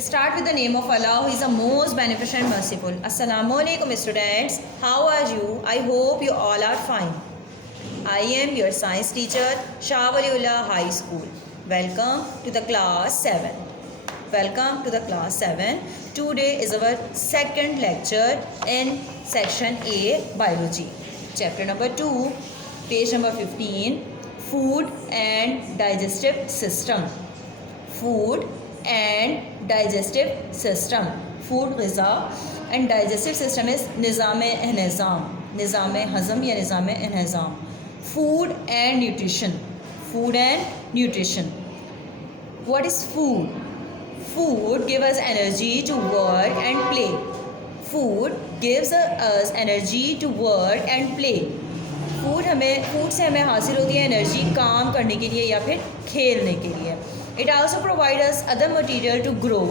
Start with the name of Allah, who is the most beneficent and merciful. Assalamu alaikum students. How are you? I hope you all are fine. I am your science teacher, Shah Waliullah High School. Welcome to the class 7. Welcome to the class 7. Today is our second lecture in section A, Biology. Chapter number 2, page number 15, Food and Digestive System. Food and digestive system. Food ग़िज़ा and digestive system is निज़ाम-ए-निज़ाम, निज़ाम-ए-हज़म या निज़ाम-ए-इंहिज़ाम. Food and nutrition. Food and nutrition. What is food? Food gives us energy to work and play. Food gives us energy to work and play. Food से हमें हासिल होती है energy काम करने के लिए या फिर खेलने के लिए. It also provides us other material to grow,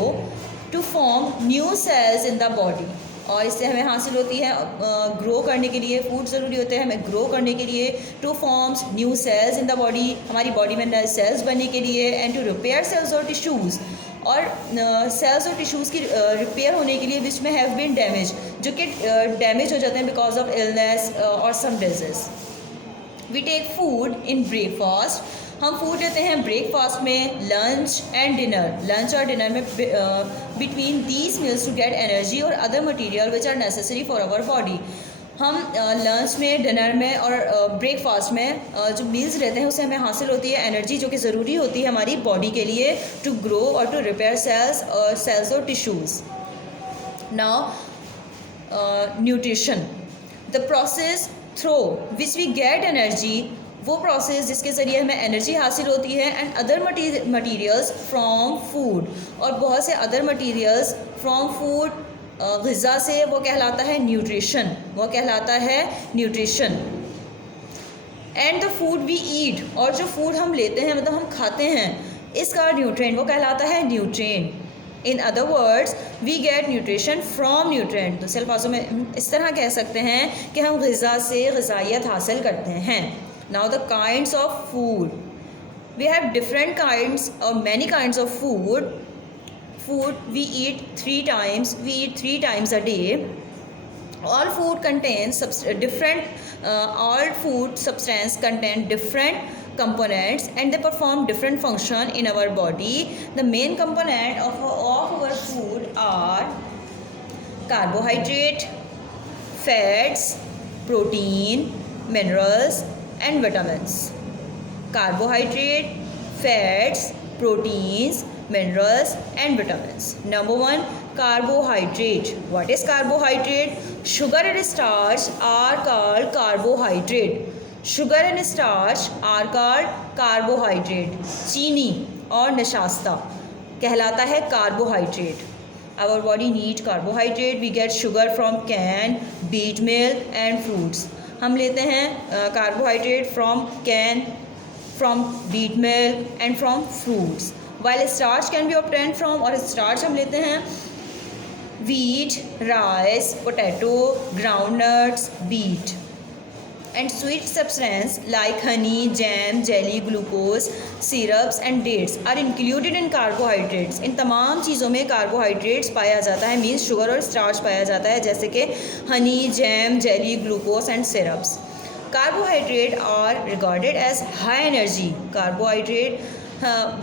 to form new cells in the body. और इससे हमें हासिल होती है ग्रो करने के लिए. फूड ज़रूरी होते हैं हमें ग्रो करने के लिए, two forms new sales in the body, हमारी बॉडी में नए सेल्स बनने के लिए, एंड टू रिपेयर सेल्स और टिश्यूज़, और सेल्स और टिश्यूज़ की रिपेयर होने के लिए विच में हैव बीन डैमेज, जो कि डैमेज हो जाते हैं बिकॉज ऑफ इलनेस और some disease. We take food in breakfast. हम फूड लेते हैं ब्रेकफास्ट में, लंच एंड डिनर. लंच और डिनर में between these meals to get energy और other material which are necessary for our body. हम lunch में, डिनर में और ब्रेकफास्ट में जो मील्स लेते हैं उससे हमें हासिल होती है एनर्जी जो कि ज़रूरी होती है हमारी बॉडी के लिए टू ग्रो और टू रिपेयर सेल्स और tissues. Now nutrition, the process through which we get energy, वो प्रोसेस जिसके ज़रिए हमें एनर्जी हासिल होती है, and other materials from food, और बहुत से अदर मटीरियल्स फ्रॉम फूड ग़िज़ा से, वो कहलाता है न्यूट्रिशन. वो कहलाता है nutrition. And the food we eat, और जो फूड हम लेते हैं मतलब हम खाते हैं, इसका न्यूट्रिएंट वो कहलाता है nutrient. In other words we get nutrition from nutrient. तो अल्फाज़ों में इस तरह कह सकते हैं कि हम ग़िज़ा से ग़िज़ाइयत हासिल करते हैं. Now the kinds of food. We have different kinds or many kinds of food. Food we eat 3 times. We eat 3 times a day. All food contains all food substance contain different components and they perform different function in our body. The main component of our food are carbohydrate, fats, protein, minerals and vitamins. Carbohydrate, fats, proteins, minerals and vitamins. Number 1, carbohydrate. What is carbohydrate? Sugar and starch are called carbohydrate. Sugar and starch are called carbohydrate. चीनी और नशास्ता कहलाता है carbohydrate. Our body needs carbohydrate. We get sugar from can, beet meal and fruits. हम लेते हैं carbohydrate from cane, from beet mill and from fruits. While starch can be obtain from, और starch हम लेते हैं wheat, rice, potato, groundnuts, beet. And sweet substance like honey, jam, jelly, glucose, syrups and dates are included in carbohydrates. इन तमाम चीज़ों में carbohydrates पाया जाता है, मीन्स शुगर और स्टार्च पाया जाता है, जैसे कि honey, jam, jelly, glucose and syrups. Carbohydrate are regarded as high energy. Carbohydrate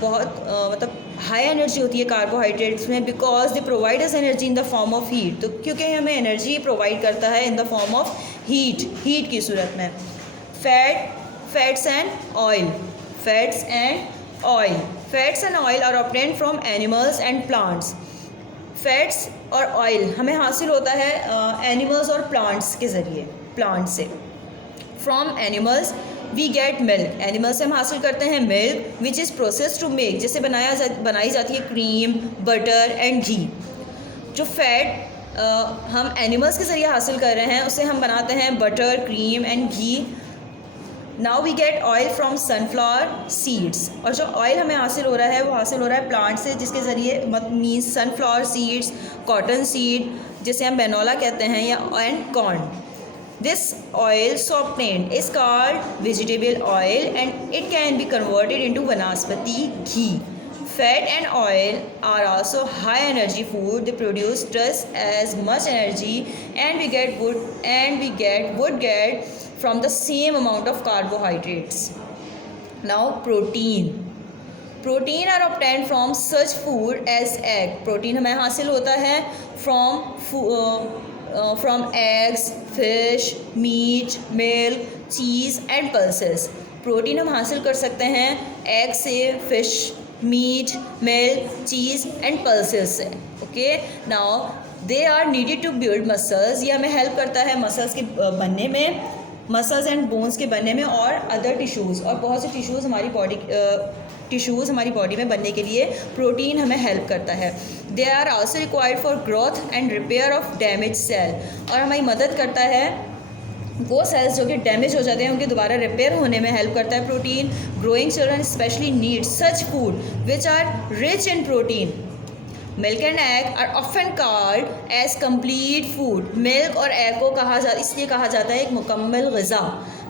बहुत मतलब हाई एनर्जी होती है कार्बोहाइड्रेट्स में, because they provide us energy in the form of heat. तो क्योंकि हमें एनर्जी प्रोवाइड करता है in the form of heat की सूरत में. Fats and oil. Fats and oil are obtained from animals and plants. Fats और ऑयल हमें हासिल होता है एनिमल्स और प्लांट्स के ज़रिए, प्लांट से. From animals we get milk. Animal से हम हासिल करते हैं milk which is process to make, जिससे बनाई जाती है क्रीम, बटर एंड घी. जो फैट हम एनिमल्स के ज़रिए हासिल कर रहे हैं उससे हम बनाते हैं butter, cream and ghee. Now we get oil from sunflower seeds. और जो ऑयल हमें हासिल हो रहा है वो हासिल हो रहा है प्लांट से, जिसके ज़रिए means sunflower seeds, cotton seed जिसे हम बेनोला कहते हैं, या and corn. This oil so obtained is called vegetable oil and it can be converted into vanaspati ghee. Fat and oil are also high energy food. They produce just as much energy, and would get from the same amount of carbohydrates. Now protein are obtained from such food as egg. Protein हमें हासिल होता है from eggs, fish, meat, milk, cheese and pulses. Protein हम हासिल कर सकते हैं egg से, fish, meat, milk, cheese and pulses से. Okay, now they are needed to build muscles. ये हमें हेल्प करता है मसल्स के बनने में, मसल्स एंड बोन्स के बनने में, और अदर टिश्यूज़, और बहुत से टिश्यूज़ हमारी बॉडी में बनने के लिए प्रोटीन हमें हेल्प करता है. They are also required for growth and repair of damage cell. और हमारी मदद करता है वो सेल्स जो कि डैमेज हो जाते हैं उनके दोबारा रिपेयर होने में हेल्प करता है protein. Growing children specially need such food which are rich in protein. Milk and egg are often called as complete food. Milk और एग को इसलिए कहा जाता है एक मुकम्मल ग़िज़ा.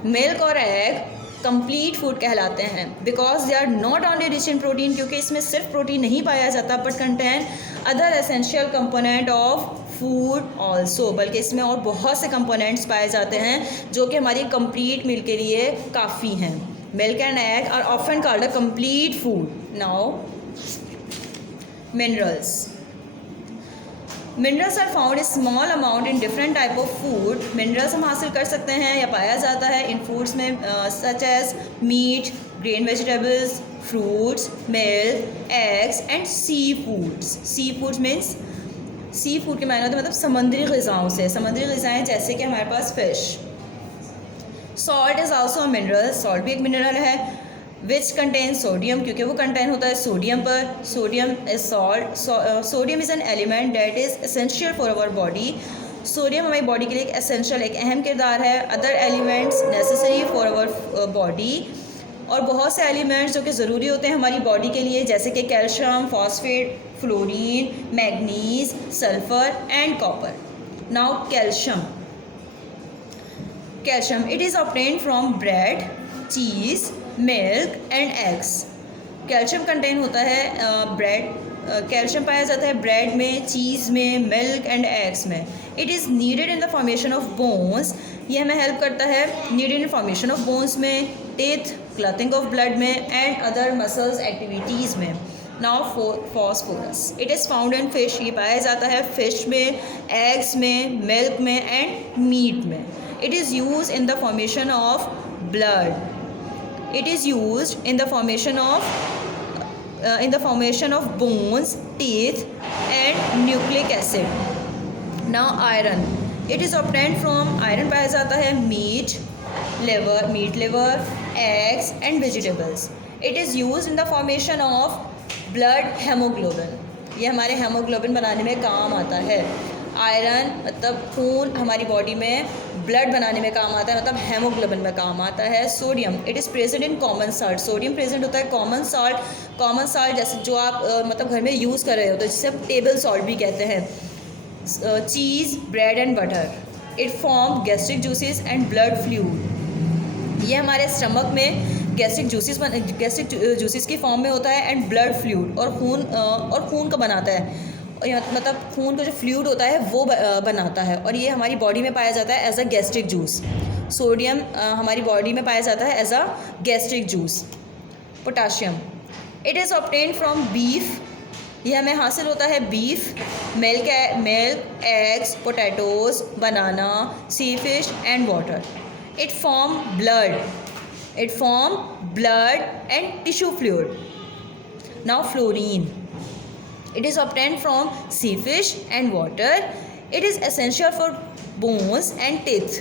मिल्क और एग कंप्लीट फूड कहलाते हैं because they are not only rich in protein, क्योंकि इसमें सिर्फ प्रोटीन नहीं पाया जाता but contain other essential component of food also. बल्कि इसमें और बहुत से कंपोनेंट्स पाए जाते हैं जो कि हमारी कंप्लीट मील के लिए काफ़ी हैं. Milk and egg are often called a complete food. Now minerals. Minerals are found in small amount in different type of food. Minerals हम हासिल कर सकते हैं या पाया जाता है इन फूड्स में such as meat, grain vegetables, fruits, milk, eggs and sea foods. Sea foods means, sea food के मायने होते हैं मतलब समुद्री ग़िज़ाओं से. समुद्री ग़िज़ाएँ जैसे कि हमारे पास fish. Salt is also a mineral. Salt भी एक मिनरल है विच कंटेन सोडियम, क्योंकि वो कंटेन होता है सोडियम पर. Sodium is salt. Sodium is an element that is essential for our body. Sodium हमारी बॉडी के लिए एक एसेंशियल, एक अहम किरदार है. Other elements necessary for our body. और बहुत से एलिमेंट्स जो कि ज़रूरी होते हैं हमारी बॉडी के लिए, जैसे कि calcium, phosphate, fluorine, manganese, sulphur and copper. Now calcium. It is obtained from bread, cheese, milk and eggs. Calcium contain होता है कैल्शियम पाया जाता है ब्रेड में, चीज़ में, मिल्क एंड एग्स में. It is needed in the formation of bones. ये हमें हेल्प करता है needed in formation of bones में, टीथ, क्लॉथिंग ऑफ ब्लड में एंड अदर मसल्स एक्टिविटीज़ में. Now phosphorus. It is found in fish. ये पाया जाता है फिश में, एग्स में, मिल्क में एंड मीट में. It is use in the formation of blood. It is used in the formation of bones, teeth and nucleic acid. Now iron. It is obtained from, iron पाया जाता है meat liver, eggs and vegetables. It is used in the formation of blood hemoglobin. ये हमारे haemoglobin बनाने में काम आता है. आयरन मतलब खून हमारी बॉडी में ब्लड बनाने में काम आता है, मतलब हेमोग्लोबिन में काम आता है. Sodium. It is present in common salt. Sodium present होता है कॉमन साल्ट जैसे जो आप मतलब घर में यूज़ कर रहे हो तो जिसे आप टेबल सॉल्ट भी कहते हैं. Cheese, bread and butter. It form gastric juices and blood fluid. ये हमारे स्टमक में गैस्ट्रिक जूसेस की फॉर्म में होता है एंड ब्लड फ्लूइड, और खून का बनाता है. मतलब खून का जो फ्लूइड होता है वो बनाता है, और ये हमारी बॉडी में पाया जाता है as a gastric juice. Sodium हमारी बॉडी में पाया जाता है as a gastric juice. Potassium. It is obtained from beef. ये हमें हासिल होता है beef, milk, eggs, potatoes, banana, sea fish and water. It form blood and tissue fluid. Now fluorine. It is obtained from sea fish and water. It is essential for bones and teeth.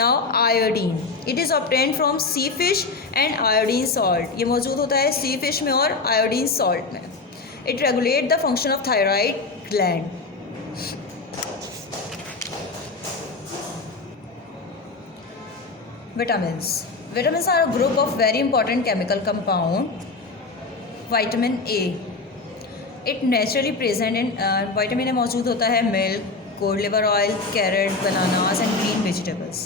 Now iodine. It is obtained from sea fish and iodine salt. ये मौजूद होता है sea fish में और iodine salt में. It regulates the function of thyroid gland. Vitamins. Vitamins are a group of very important chemical compound. Vitamin A. It naturally present in, vitamin A मौजूद होता है milk, cod liver oil, carrot, bananas and green vegetables.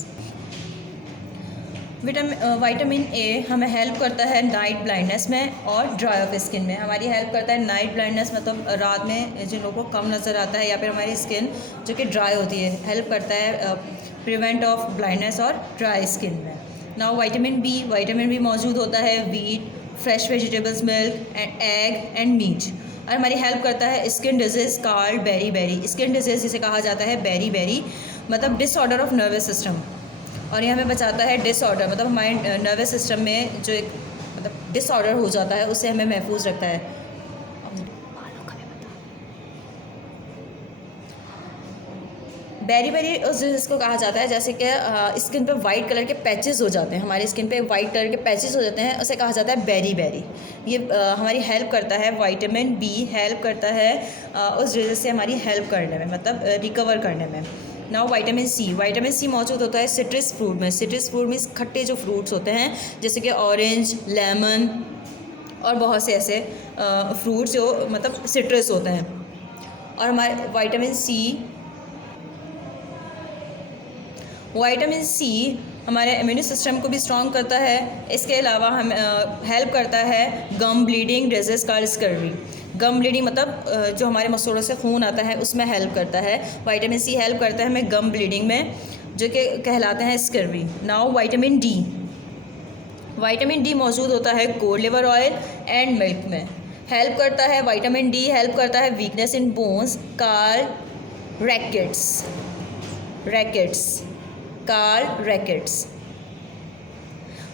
Vitamin A हमें help करता है night blindness में और dry of skin में। हमारी हेल्प करता है नाइट ब्लाइंडनेस, मतलब रात में जिन लोगों को कम नज़र आता है या फिर हमारी स्किन जो कि ड्राई होती है, हेल्प करता है प्रिवेंट ऑफ ब्लाइंडनेस और ड्राई स्किन में। नाउ विटामिन बी मौजूद होता है wheat, fresh vegetables, milk and egg and meat. और हमारी हेल्प करता है skin disease called beri. Skin disease जिसे कहा जाता है बेरी, मतलब डिसऑर्डर ऑफ नर्वस सिस्टम। और ये हमें बचाता है डिसऑर्डर, मतलब हमारे नर्वस सिस्टम में जो एक मतलब डिसऑर्डर हो जाता है उससे हमें महफूज रखता है। बेरी उस जिसको कहा जाता है जैसे कि स्किन पे वाइट कलर के पैचेस हो जाते हैं, हमारी स्किन पे वाइट कलर के पैचेस हो जाते हैं, उसे कहा जाता है बेरी। ये हमारी हेल्प करता है, विटामिन बी हेल्प करता है उस डिजीज़ से हमारी हेल्प करने में, मतलब रिकवर करने में। नाउ विटामिन सी मौजूद होता है सिट्रस फ्रूट में। सिट्रस फ्रूट मीन्स खट्टे जो फ्रूट्स होते हैं जैसे कि ऑरेंज, लेमन और बहुत से ऐसे फ्रूट्स जो मतलब सिट्रस होते हैं। और हमारे विटामिन सी हमारे इम्यून सिस्टम को भी स्ट्रॉन्ग करता है। इसके अलावा हम हेल्प करता है गम ब्लीडिंग डिजीज कॉल्ड स्कर्वी। गम ब्लीडिंग मतलब जो हमारे मसूड़ों से खून आता है उसमें हेल्प करता है। विटामिन सी हेल्प करता है हमें गम ब्लीडिंग में, जो कि कहलाते हैं स्कर्वी। नाउ विटामिन डी मौजूद होता है code liver oil and milk में। हेल्प करता है विटामिन डी हेल्प करता है weakness in bones called rackets.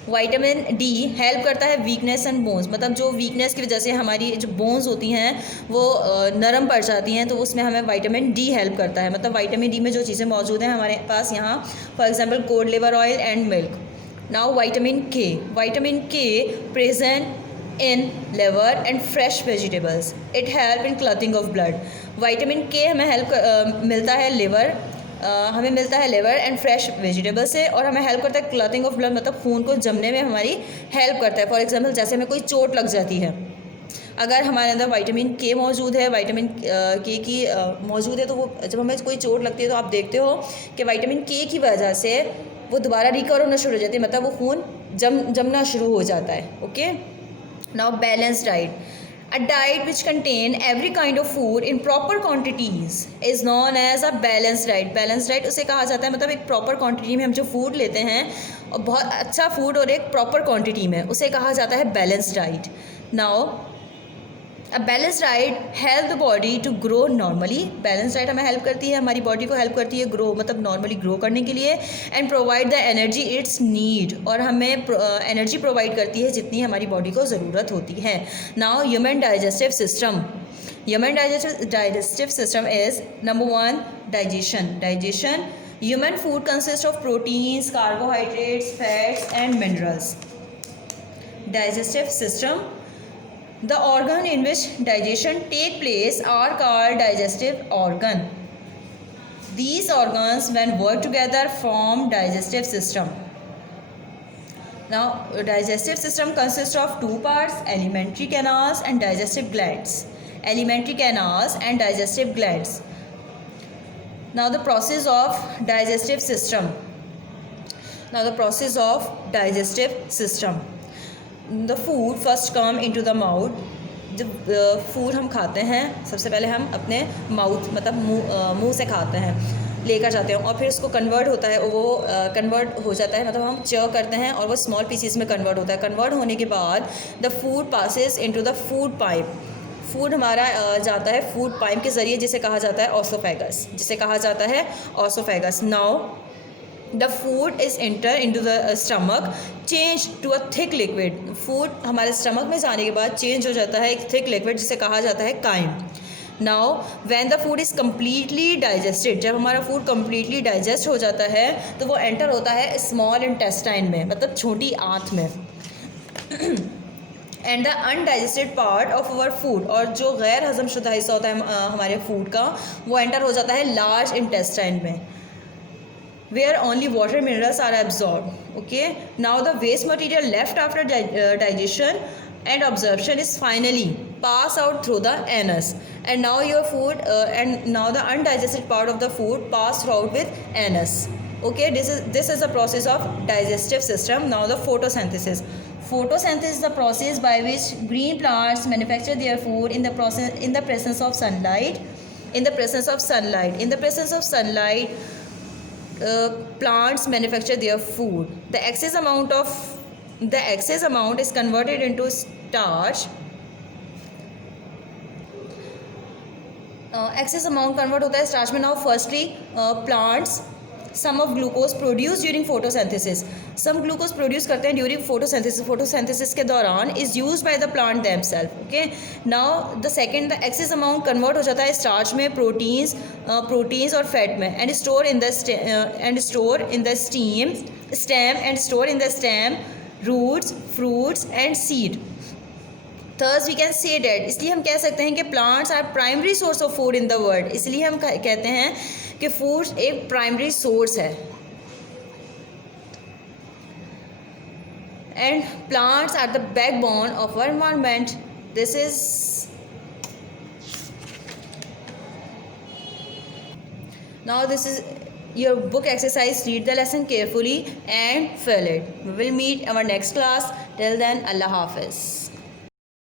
Vitamin D help करता है वीकनेस एंड बोन्स, मतलब जो वीकनेस की वजह से हमारी जो बोन्स होती हैं वो नरम पड़ जाती हैं, तो उसमें हमें विटामिन डी हेल्प करता है। मतलब विटामिन डी में जो चीज़ें मौजूद हैं हमारे पास यहाँ, for example cod liver oil and milk. Now vitamin K present in liver and fresh vegetables, it help in clotting of blood. Vitamin K हमें मिलता है लिवर एंड फ्रेश वेजिटेबल से, और हमें हेल्प करता है क्लॉटिंग ऑफ ब्लड, मतलब खून को जमने में हमारी हेल्प करता है। फॉर एग्जांपल जैसे हमें कोई चोट लग जाती है, अगर हमारे अंदर विटामिन के मौजूद है, विटामिन के की मौजूद है, तो वो जब हमें कोई चोट लगती है तो आप देखते हो कि विटामिन के की वजह से वो दोबारा रिकवर होना शुरू हो जाती है, मतलब वो खून जमना शुरू हो जाता है। Okay, now balance diet. A diet which contain every kind of food in proper quantities is known as a balanced diet. Balanced diet उसे कहा जाता है, मतलब एक प्रॉपर क्वांटिटी में हम जो फूड लेते हैं और बहुत अच्छा फूड और एक प्रॉपर क्वांटिटी में, उसे कहा जाता है balanced diet. Now a balance diet help the body to grow normally. Balance diet हमें हेल्प करती है, हमारी बॉडी को हेल्प करती है ग्रो, मतलब नॉर्मली ग्रो करने के लिए, and provide the energy it's need, और हमें एनर्जी प्रोवाइड करती है जितनी हमारी बॉडी को ज़रूरत होती है। Now human digestive system is number 1 digestion. Human food consist of proteins, carbohydrates, fats and minerals. Digestive system, the organ in which digestion take place are called digestive organ. These organs when work together form digestive system. Now digestive system consists of two parts, alimentary canals and digestive glands. Now the process of digestive system. The food first come into the mouth. जब food हम खाते हैं सबसे पहले हम अपने mouth मतलब मुंह से खाते हैं, लेकर जाते हैं, और फिर उसको कन्वर्ट होता है, वो कन्वर्ट हो जाता है, मतलब हम च्यू करते हैं और वो स्मॉल पीसीस में कन्वर्ट होता है। कन्वर्ट होने के बाद the food passes into the food pipe. Food हमारा जाता है फूड पाइप के ज़रिए, जिसे कहा जाता है oesophagus. Now the food is enter into the stomach, change to a thick liquid. Food हमारे स्टमक में जाने के बाद चेंज हो जाता है एक थिक लिक्विड, जिसे कहा जाता है chyme. Now when the food is completely digested, जब हमारा फूड कम्प्लीटली डाइजेस्ट हो जाता है तो वो एंटर होता है स्मॉल इंटेस्टाइन में, मतलब छोटी आंत में। And the undigested part of our food, और जो गैर हजम शुदा हिस्सा होता है हमारे फूड का, वो एंटर हो जाता है लार्ज इंटेस्टाइन में, where only water minerals are absorbed. Okay, now the waste material left after digestion and absorption is finally pass out through the anus, and now your food and now the undigested part of the food pass throughout with anus. Okay, this is the process of digestive system. Now the photosynthesis. Photosynthesis is the process by which green plants manufacture their food in the presence of sunlight. In the presence of sunlight, plants manufacture their food. The excess amount is converted into starch. Excess amount convert होता है starch में. Now firstly plants some of glucose produce during photosynthesis. Some glucose produce करते हैं during photosynthesis के दौरान is use by the plant themself. Okay, now the excess amount convert हो जाता है स्टार्च में, प्रोटीन्स और फैट में, and store in the stem, roots, fruits and seed. Thus we can say that, इसलिए हम कह सकते हैं कि plants are primary source of food in the world. इसलिए हम कहते हैं कि फूड एक प्राइमरी सोर्स है. And plants are the backbone of our environment. This is now this is your book exercise. Read the lesson carefully and fill it. We will meet our next class. Till then, Allah Hafiz.